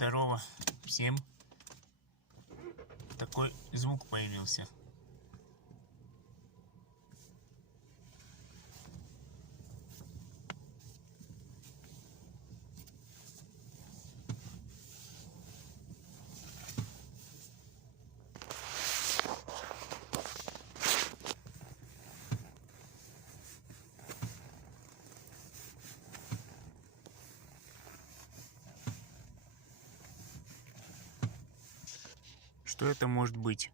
Здорово всем. Такой звук появился. Что это может быть?